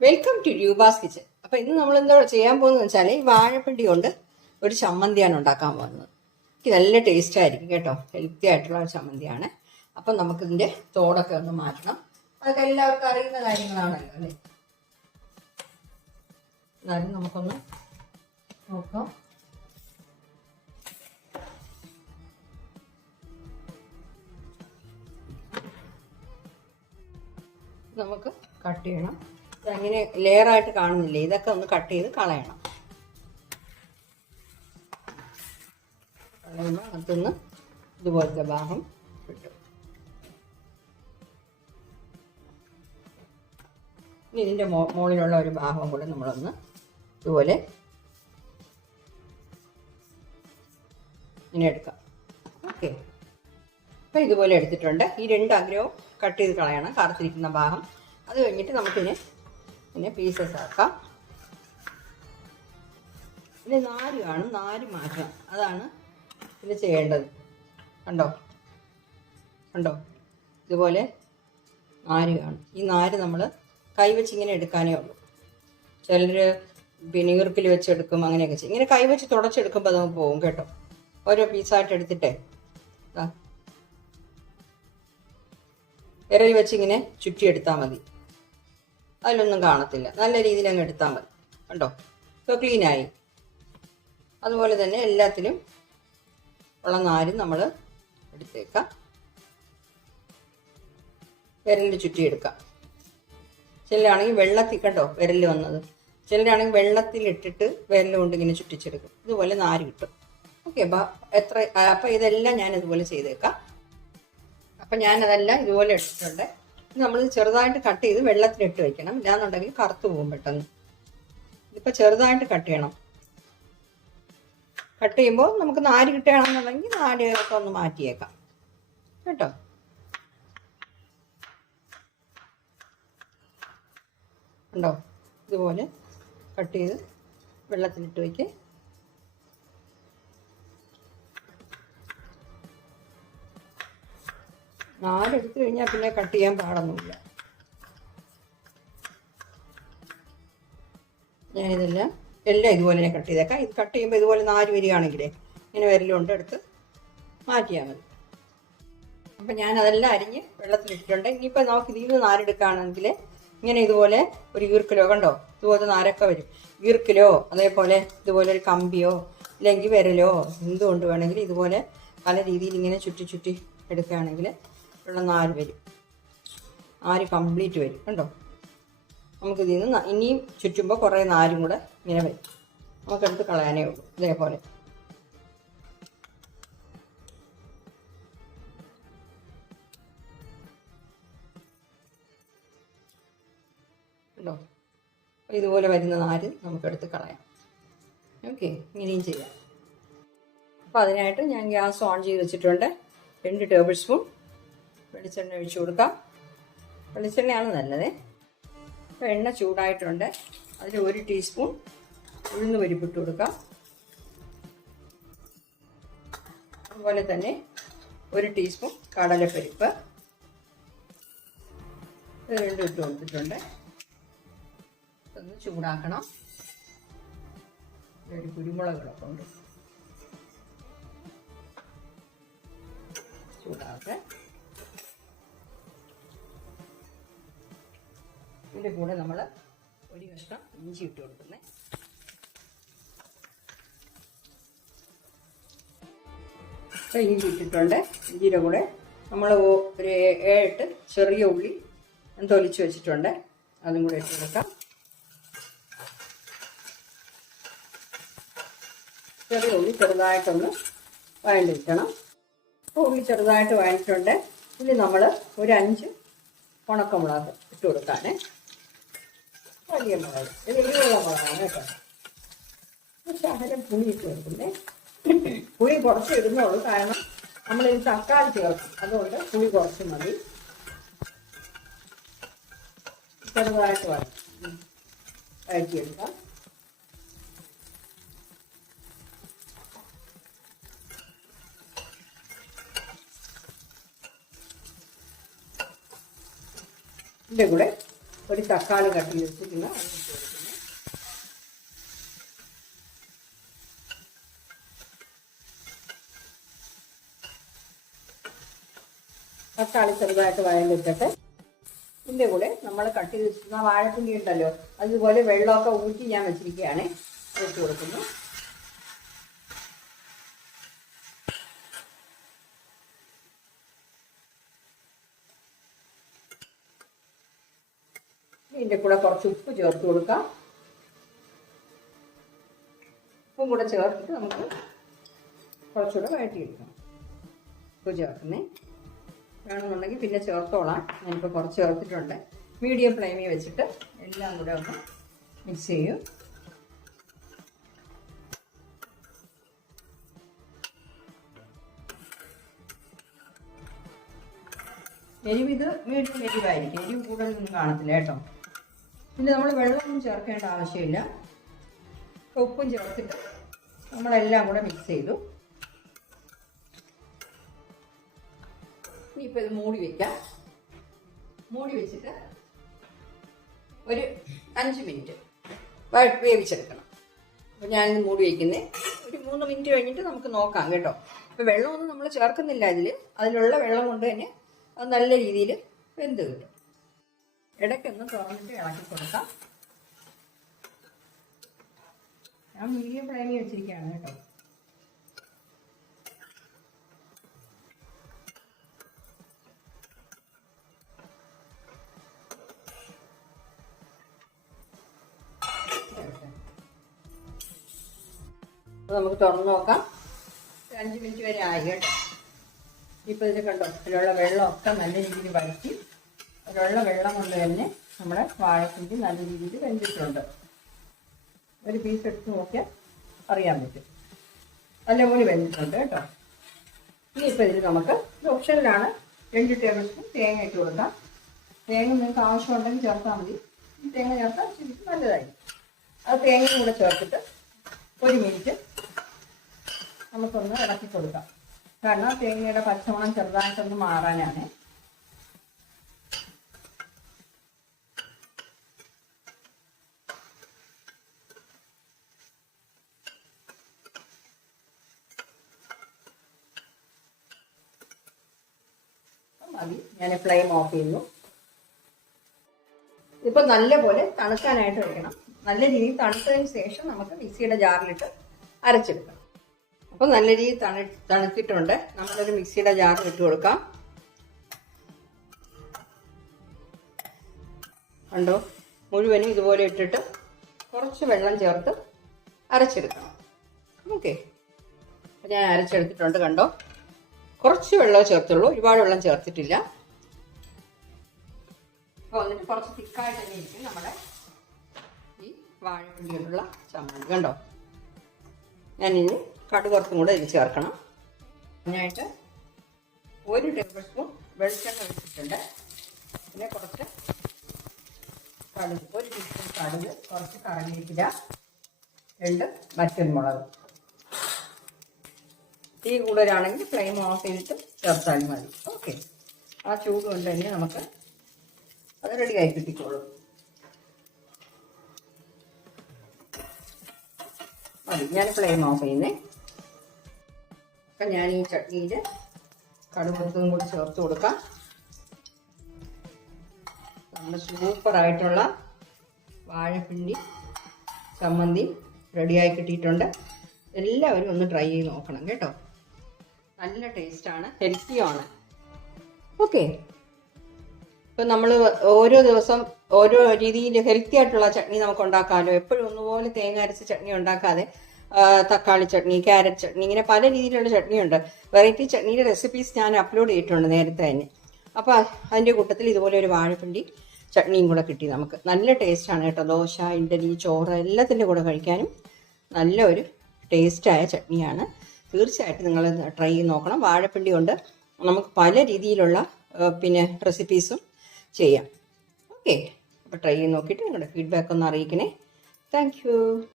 Welcome to Roopa's kitchen അപ്പൊ ഇന്ന് നമ്മൾ എന്താ ചെയ്യാൻ പോകുന്നത് വെച്ചാൽ ഈ വാഴപ്പിണ്ടി കൊണ്ട് ഒരു ചമ്മന്തിയാണ് ഉണ്ടാക്കാൻ പോകുന്നത്. എനിക്ക് നല്ല ടേസ്റ്റ് ആയിരിക്കും കേട്ടോ. ഹെൽത്തി ആയിട്ടുള്ള ചമ്മന്തിയാണ്. അപ്പം നമുക്കിതിന്റെ തോടൊക്കെ ഒന്ന് മാറ്റണം. അതൊക്കെ എല്ലാവർക്കും അറിയുന്ന കാര്യങ്ങളാണല്ലോ അല്ലേ? എന്നാലും നമുക്കൊന്ന് നോക്കാം. നമുക്ക് കട്ട് ചെയ്യണം. അങ്ങനെ ലെയർ ആയിട്ട് കാണുന്നില്ലേ? ഇതൊക്കെ ഒന്ന് കട്ട് ചെയ്ത് കളയണം. കളയുമ്പോൾ അകത്തുനിന്ന് ഇതുപോലത്തെ ഭാഗം കിട്ടും. ഇനി ഇതിന്റെ മോ മുകളിലുള്ള ഒരു ഭാഗം കൂടെ നമ്മളൊന്ന് ഇതുപോലെ ഇങ്ങനെ എടുക്കാം. ഓക്കെ. അപ്പം ഇതുപോലെ എടുത്തിട്ടുണ്ട്. ഈ രണ്ട് അഗ്രവും കട്ട് ചെയ്ത് കളയണം. കറുത്തിരിക്കുന്ന ഭാഗം. അത് കഴിഞ്ഞിട്ട് നമുക്കിതിനെ പിന്നെ പീസസ് ആക്കാം. പിന്നെ നാര് കാണും. നാര് മാറ്റണം അതാണ് ഇത് ചെയ്യേണ്ടത്. കണ്ടോ? കണ്ടോ? ഇതുപോലെ നാര് കാണും. ഈ നാര് നമ്മൾ കൈവച്ച് ഇങ്ങനെ എടുക്കാനേ ഉള്ളൂ. ചിലർ പിന്നെ ഈർപ്പിൽ വെച്ചെടുക്കും അങ്ങനെയൊക്കെ ചെയ്യും. ഇങ്ങനെ കൈവച്ച് തുടച്ചെടുക്കുമ്പോൾ അത് പോകും കേട്ടോ. ഓരോ പീസായിട്ട് എടുത്തിട്ടേ. ഇറയിൽ വെച്ച് ഇങ്ങനെ ചുറ്റിയെടുത്താൽ മതി. അതിലൊന്നും കാണത്തില്ല. നല്ല രീതിയിൽ അങ്ങ് എടുത്താൽ മതി. കണ്ടോ? ഇപ്പോൾ ക്ലീനായി അതുപോലെ തന്നെ എല്ലാത്തിലും ഉള്ള നാരും നമ്മൾ എടുത്തേക്കാം. വിരലിന്റെ ചുറ്റി എടുക്കാം. ചിലരാണെങ്കിൽ വെള്ളത്തിൽ കണ്ടോ? വിരൽ വന്നത്. ചിലരാണെങ്കിൽ വെള്ളത്തിൽ ഇട്ടിട്ട് വിരൽ കൊണ്ട് ഇങ്ങനെ ചുറ്റിച്ചെടുക്കും. ഇതുപോലെ നാര് കിട്ടും. ഓക്കെ അപ്പം എത്ര അപ്പം ഇതെല്ലാം ഞാൻ ഇതുപോലെ ചെയ്തേക്കാം. അപ്പം ഞാനതെല്ലാം ഇതുപോലെ ഇട്ടിട്ടുണ്ട് നമ്മൾ ചെറുതായിട്ട് കട്ട് ചെയ്ത് വെള്ളത്തിലിട്ട് വെക്കണം. ഇല്ലാന്നുണ്ടെങ്കിൽ കറുത്ത് പോകും പെട്ടെന്ന്. ഇതിപ്പോൾ ചെറുതായിട്ട് കട്ട് ചെയ്യണം. കട്ട് ചെയ്യുമ്പോൾ നമുക്ക് നാല് കിട്ടുകയാണെന്നുണ്ടെങ്കിൽ നാര് ഒക്കെ ഒന്ന് മാറ്റിയേക്കാം. കേട്ടോ? ഉണ്ടോ ഇതുപോലെ കട്ട് ചെയ്ത് വെള്ളത്തിലിട്ട് വയ്ക്കുക നാലെടുത്ത് കഴിഞ്ഞാൽ പിന്നെ കട്ട് ചെയ്യാൻ പാടൊന്നുമില്ല. ഞാനിതെല്ലാം എല്ലാം ഇതുപോലെ തന്നെ കട്ട് ചെയ്തേക്കാം. ഇത് കട്ട് ചെയ്യുമ്പോൾ ഇതുപോലെ നാല് വരികയാണെങ്കിലേ ഇങ്ങനെ വിരലുകൊണ്ട് എടുത്ത് മാറ്റിയാൽ മതി. അപ്പം ഞാനതെല്ലാം അരിഞ്ഞ് വെള്ളത്തിലിട്ടിട്ടുണ്ട്. ഇനിയിപ്പോൾ നമുക്ക് ഇതിൽ നിന്ന് നാരെടുക്കുകയാണെങ്കിൽ ഇങ്ങനെ ഇതുപോലെ ഒരു ഈർക്കിലോ കണ്ടോ? ഇതുപോലെ നാരൊക്കെ വരും. ഈർക്കിലോ അതേപോലെ ഇതുപോലെ ഒരു കമ്പിയോ അല്ലെങ്കിൽ വിരലോ എന്തുകൊണ്ട് വേണമെങ്കിലും ഇതുപോലെ പല രീതിയിൽ ഇങ്ങനെ ചുറ്റി ചുറ്റി എടുക്കുകയാണെങ്കിൽ ഉള്ള നാല് വരും. ആര് കംപ്ലീറ്റ് വരും. കണ്ടോ? നമുക്ക് ഇതിൽ നിന്ന് ഇനിയും ചുറ്റുമ്പോൾ കുറേ നാരും കൂടെ ഇങ്ങനെ വരും. നമുക്കെടുത്ത് കളയാനേ ഉള്ളൂ. ഇതേപോലെ. കണ്ടോ? ഇതുപോലെ വരുന്ന നാര് നമുക്കെടുത്ത് കളയാം. ഓക്കെ ഇങ്ങനെയും ചെയ്യാം. അപ്പോൾ അതിനായിട്ട് ഞാൻ ഗ്യാസ് ഓൺ ചെയ്ത് വെച്ചിട്ടുണ്ട്. രണ്ട് ടേബിൾ സ്പൂൺ വെളിച്ചെണ്ണ ഒഴിച്ചു കൊടുക്കാം. വെളിച്ചെണ്ണയാണ് നല്ലത്. അപ്പോൾ എണ്ണ ചൂടായിട്ടുണ്ട്. അതിൽ ഒരു ടീസ്പൂൺ ഉഴുന്ന് പരിപ്പിട്ട് കൊടുക്കാം. അതുപോലെ തന്നെ ഒരു ടീസ്പൂൺ കടലപ്പരിപ്പ്. ഇത് രണ്ടും ഇട്ട് കൊടുത്തിട്ടുണ്ട്. ഒന്ന് ചൂടാക്കണം. ഒരു കുരുമുളകളൊക്കെ ഉണ്ട് ചൂടാകട്ടെ ഇതിന്റെ കൂടെ നമ്മൾ ഒരു കഷ്ണം ഇഞ്ചി ഇട്ട് കൊടുക്കുന്നത് ഇഞ്ചി ഇട്ടിട്ടുണ്ട്. ഇഞ്ചിയുടെ കൂടെ നമ്മൾ ഒരു ഏഴെട്ട് ചെറിയ ഉള്ളി തൊലിച്ച് വെച്ചിട്ടുണ്ട്. അതും കൂടെ ഇട്ട് കൊടുക്കാം. ചെറിയ ഉള്ളി ചെറുതായിട്ടൊന്ന് വഴണ്ടിരിക്കണം അപ്പോൾ ഉള്ളി ചെറുതായിട്ട് വഴണ്ടിട്ടുണ്ട് ഇനി നമ്മൾ ഒരു അഞ്ച് ഉണക്കമുളക് ഇട്ട് കൊടുക്കാനേ. വലിയ മുളക് ഇത് എരിവുള്ള മുളകാണ് കേട്ടോ ശകലം പുളി കൊടുക്കുന്നേ പുളി കുറച്ച് ഇടുന്നുള്ളൂ കാരണം നമ്മൾ ഇത് തക്കാളി ചേർക്കും അതുകൊണ്ട് പുളി കുറച്ച് മതി ചെറുതായിട്ട് വഴറ്റി വഴറ്റിയെടുക്കാം ഇതിന്റെ കൂടെ. ഒരു തക്കാളി കട്ട് ചെയ്ത് വെച്ചിട്ടുണ്ട് തക്കാളി ചെറുതായിട്ട് വഴലിട്ടിട്ട് ഇതിന്റെ കൂടെ നമ്മൾ കട്ട് ചെയ്ത് വെച്ചിരുന്ന വാഴപ്പിണ്ടി ഉണ്ടല്ലോ അതുപോലെ വെള്ളമൊക്കെ ഊറ്റി ഞാൻ വെച്ചിരിക്കുകയാണ്. വെച്ച് കൊടുക്കുന്നു. ഇതിന്റെ കൂടെ കുറച്ച് ഉപ്പ് ചേർത്ത് കൊടുക്കാം. ഉപ്പും കൂടെ ചേർത്തിട്ട് നമുക്ക് കുറച്ചുകൂടെ വഴറ്റിയെടുക്കാം. ഉപ്പ് ചേർക്കുന്നേ. വേണമെന്നുണ്ടെങ്കിൽ പിന്നെ ചേർത്തോളാം. ഞാനിപ്പോൾ കുറച്ച് ചേർത്തിട്ടുണ്ട്. മീഡിയം ഫ്ലെയിമിൽ വെച്ചിട്ട് എല്ലാം കൂടെ ഒന്ന് മിക്സ് ചെയ്യും. എരിവ് ഇത് മീഡിയം എരിവായിരിക്കും. എരിവ് കൂടുതലൊന്നും കാണത്തില്ല കേട്ടോ. പിന്നെ നമ്മൾ വെള്ളമൊന്നും ചേർക്കേണ്ട ആവശ്യമില്ല. ഉപ്പും ചേർത്തിട്ട് നമ്മളെല്ലാം കൂടെ മിക്സ് ചെയ്തു. ഇനിയിപ്പോൾ ഇത് മൂടി വെക്കാം. മൂടി വെച്ചിട്ട് ഒരു അഞ്ച് മിനിറ്റ് വേവിച്ചെടുക്കണം. അപ്പോൾ ഞാനിത് മൂടി വയ്ക്കുന്നത് ഒരു മൂന്ന് മിനിറ്റ് കഴിഞ്ഞിട്ട് നമുക്ക് നോക്കാം കേട്ടോ. ഇപ്പോൾ വെള്ളമൊന്നും നമ്മൾ ചേർക്കുന്നില്ല അതിൽ അതിലുള്ള വെള്ളം കൊണ്ട് തന്നെ അത് നല്ല രീതിയിൽ വെന്ത് കിട്ടും. ഇടയ്ക്കൊന്ന് തുറന്നിട്ട് ഇളക്കി കൊടുക്കാം. ഞാൻ മീഡിയം ഫ്ലെയിമിൽ വെച്ചിരിക്കുകയാണ് കേട്ടോ. നമുക്ക് തുറന്ന് നോക്കാം. അഞ്ച് മിനിറ്റ് വരെ ആയി കേട്ടോ. ഇപ്പോൾ കണ്ടോ? അതിലുള്ള വെള്ളമൊക്കെ നല്ല രീതിയിൽ വഴറ്റി അതിലുള്ള വെള്ളം കൊണ്ട് തന്നെ നമ്മുടെ വാഴക്കുഞ്ചി നല്ല രീതിയിൽ വെന്തിട്ടുണ്ട്. ഒരു പീസ് എടുത്ത് നോക്കിയാൽ അറിയാൻ പറ്റും. നല്ലപോലെ വെന്തിട്ടുണ്ട് കേട്ടോ. ഇനിയിപ്പോൾ ഇതിൽ നമുക്ക് ഓപ്ഷനിലാണ് രണ്ട് ടേബിൾ സ്പൂൺ തേങ്ങ ഇട്ട് കൊടുക്കാം. തേങ്ങ നിങ്ങൾക്ക് ആവശ്യമുണ്ടെങ്കിൽ ചേർത്താൽ മതി. തേങ്ങ ചേർത്താൽ ശരിക്കും നല്ലതായി അത് തേങ്ങയും കൂടെ ചേർത്തിട്ട് ഒരു മിനിറ്റ് നമുക്കൊന്ന് ഇളക്കി കൊടുക്കാം. കാരണം തേങ്ങയുടെ പച്ചമണം ചെറുതായിട്ടൊന്ന് മാറാനാണ് മതി ഞാൻ ഫ്ലെയിം ഓഫ് ചെയ്യുന്നു. ഇപ്പൊ നല്ലപോലെ തണുക്കാനായിട്ട് വെക്കണം. നല്ല രീതിയിൽ തണുത്തതിന് ശേഷം നമുക്ക് മിക്സിയുടെ ജാറിലിട്ട് അരച്ചെടുക്കാം അപ്പോൾ നല്ല രീതിയിൽ തണു തണുത്തിട്ടുണ്ട്. നമ്മളൊരു മിക്സിയുടെ ജാറിൽ ഇട്ട് കൊടുക്കാം. കണ്ടോ? മുഴുവനും ഇതുപോലെ ഇട്ടിട്ട് കുറച്ച് വെള്ളം ചേർത്ത് അരച്ചെടുക്കണം. ഓക്കെ. ഞാൻ അരച്ചെടുത്തിട്ടുണ്ട് കണ്ടോ? കുറച്ച് വെള്ളം ചേർത്തുള്ളൂ. ഒരുപാട് വെള്ളം ചേർത്തിട്ടില്ല. അപ്പോൾ എന്നിട്ട് കുറച്ച് തിക്കായിട്ട് തന്നെ ഇരിക്കും നമ്മുടെ ഈ വാഴപ്പിണ്ടിയുള്ള ചമ്മന്തി. കണ്ടോ? ഞാനിനി കടുകർത്തും കൂടെ ഇതിൽ ചേർക്കണം. അതിനായിട്ട് ഒരു ടേബിൾ സ്പൂൺ വെളിച്ചെണ്ണ വെച്ചിട്ടുണ്ട് പിന്നെ കുറച്ച് കടുക്. ഒരു ടീസ്പൂൺ കടുക്. കുറച്ച് കറിവേപ്പില. രണ്ട് വറ്റൽമുളക്. തീ കൂടുതലാണെങ്കിൽ ഫ്ലെയിം ഓഫ് ചെയ്തിട്ട് ചേർത്താലും മതി. ഓക്കെ. ആ ചൂട് കൊണ്ട് തന്നെ നമുക്ക് അത് റെഡിയായി കിട്ടിക്കോളും. മതി ഞാൻ ഫ്ലെയിം ഓഫ് ചെയ്യുന്നേ. അപ്പം ഞാൻ ഈ ചട്നിയിൽ കടുവത്തും കൂടി ചേർത്ത് കൊടുക്കാം. നമ്മുടെ സൂപ്പറായിട്ടുള്ള വാഴപ്പിണ്ടി ചമ്മന്തി റെഡിയായി കിട്ടിയിട്ടുണ്ട്. എല്ലാവരും ഒന്ന് ട്രൈ ചെയ്ത് നോക്കണം കേട്ടോ. നല്ല ടേസ്റ്റാണ് ഹെൽത്തിയാണ് ഓക്കെ. ഇപ്പം നമ്മൾ ഓരോ ദിവസം ഓരോ രീതിയിൽ ഹെൽത്തി ആയിട്ടുള്ള ചട്നി നമുക്ക് ഉണ്ടാക്കാമല്ലോ എപ്പോഴും ഒന്നുപോലെ തേങ്ങ അരച്ച ചട്നി ഉണ്ടാക്കാതെ തക്കാളി ചട്നി ക്യാരറ്റ് ചട്നി ഇങ്ങനെ പല രീതിയിലുള്ള ചട്നി ഉണ്ട്. വെറൈറ്റി ചട്നിയുടെ റെസിപ്പീസ് ഞാൻ അപ്ലോഡ് ചെയ്തിട്ടുണ്ട് നേരത്തെ തന്നെ. അപ്പോൾ അതിന്റെ കൂട്ടത്തിൽ ഇതുപോലെ ഒരു വാഴപ്പിണ്ടി ചട്നിയും കൂടെ കിട്ടി നമുക്ക്. നല്ല ടേസ്റ്റാണ് കേട്ടോ. ദോശ ഇഡലി ചോറ് എല്ലാത്തിന്റെ കൂടെ കഴിക്കാനും നല്ല ഒരു ടേസ്റ്റായ ചട്നിയാണ്. തീർച്ചയായിട്ടും നിങ്ങൾ ട്രൈ ചെയ്ത് നോക്കണം. വാഴപ്പിണ്ടി കൊണ്ട് നമുക്ക് പല രീതിയിലുള്ള പിന്നെ റെസിപ്പീസും ചെയ്യാം. ഓക്കെ അപ്പോൾ ട്രൈ ചെയ്ത് നോക്കിയിട്ട് നിങ്ങളുടെ ഫീഡ്ബാക്ക് ഒന്ന് അറിയിക്കണേ. താങ്ക്